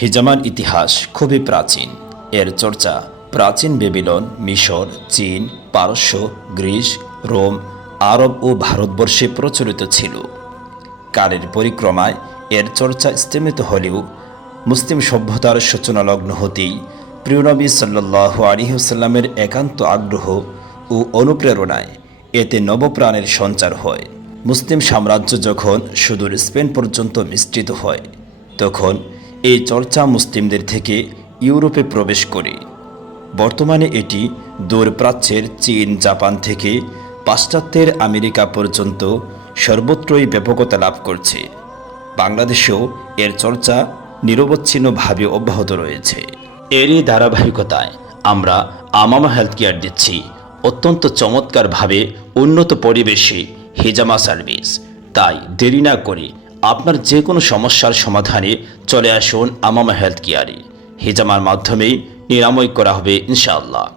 হিজামার ইতিহাস খুবই প্রাচীন। এর চর্চা প্রাচীন বেবিলন, মিশর, চীন, পারস্য, গ্রিস, রোম, আরব ও ভারতবর্ষে প্রচলিত ছিল। কালের পরিক্রমায় এর চর্চা স্তেমিত হলেও মুসলিম সভ্যতার সূচনালগ্ন হতেই প্রিয়নবী সাল্লাহ আলিহসাল্লামের একান্ত আগ্রহ ও অনুপ্রেরণায় এতে নবপ্রাণের সঞ্চার হয়। মুসলিম সাম্রাজ্য যখন সুদূর স্পেন পর্যন্ত বিস্তৃত হয়, তখন এই চর্চা মুসলিমদের থেকে ইউরোপে প্রবেশ করে। বর্তমানে এটি দূরপ্রাচ্যের চীন, জাপান থেকে পাশ্চাত্যের আমেরিকা পর্যন্ত সর্বত্রই ব্যাপকতা লাভ করছে। বাংলাদেশেও এর চর্চা নিরবচ্ছিন্নভাবে অব্যাহত রয়েছে। এরই ধারাবাহিকতায় আমরা আমামা হেলথ কেয়ার দিচ্ছি। অত্যন্ত চমৎকারভাবে উন্নত পরিবেশে হিজামা সার্ভিস। তাই দেরি না করে আপনার যে কোনো সমস্যার সমাধানে চলে আসুন আমামা হেলথ কেয়ারে। হিজামার মাধ্যমেই নিরাময় করা হবে ইনশাআল্লাহ।